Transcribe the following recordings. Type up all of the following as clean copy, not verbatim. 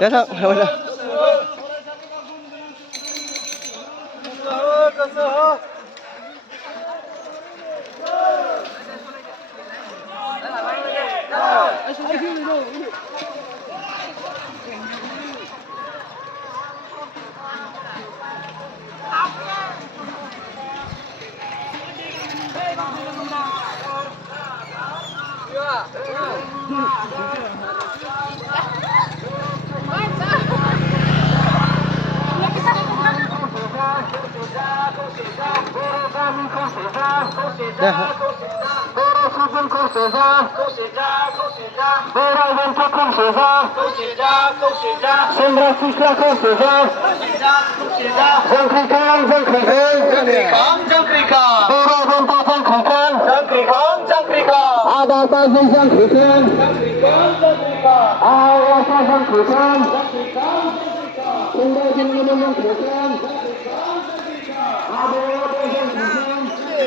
Chết không? Thôi rồi.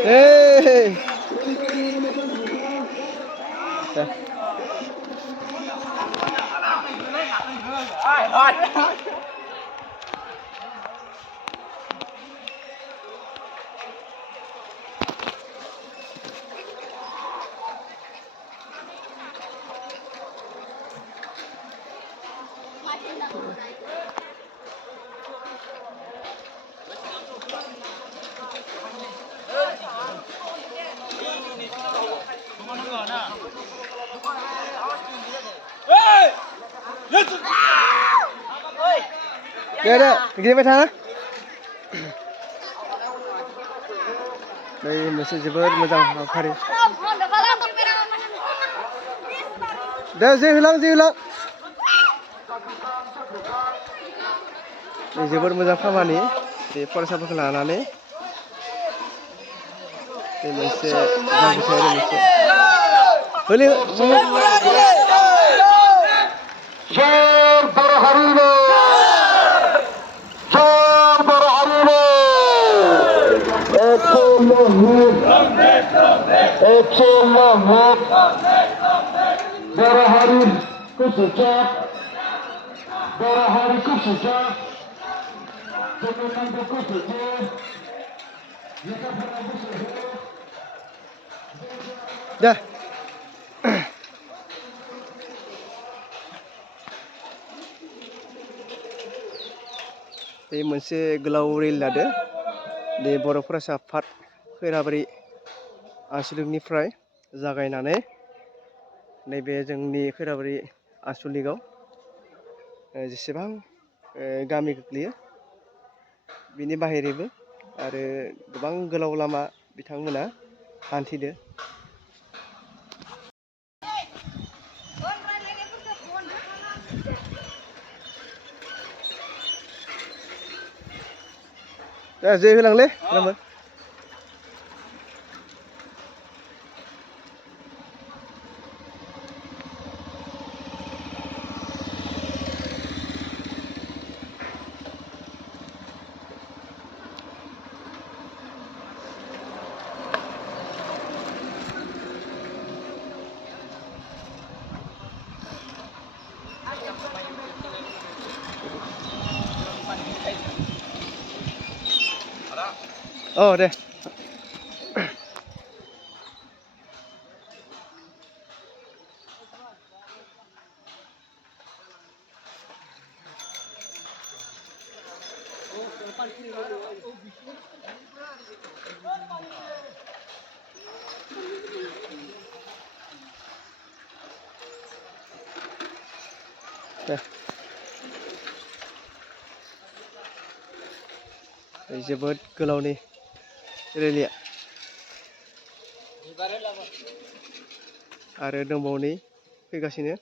Hey. Đây, giniไปทางนะđây masih जोबोद मोजां हाबाफारि दे जे होलां जोबोद मोजां खामानि बे फरायसाफोरखौ लानानै बे मोनसे जांख्रिथाय मोनसे होलि dah बे मोनसे गोलाव रेल लादो बे बर' फरायसा आफाद खैराबारि आनसलिकनिफ्राय जागायनानै नैबे जोंनि खैराबारि आनसलिकआव जेसेबां गामि गोग्लैयो बिनि बाहेरैबो आरो गोबां गोलाव लामा बिथांमोना हान्थिदो जे होलांलै गाबोन oh deh जोबोद गोलावनि रेलिया आरो दंबावो फैगासिनो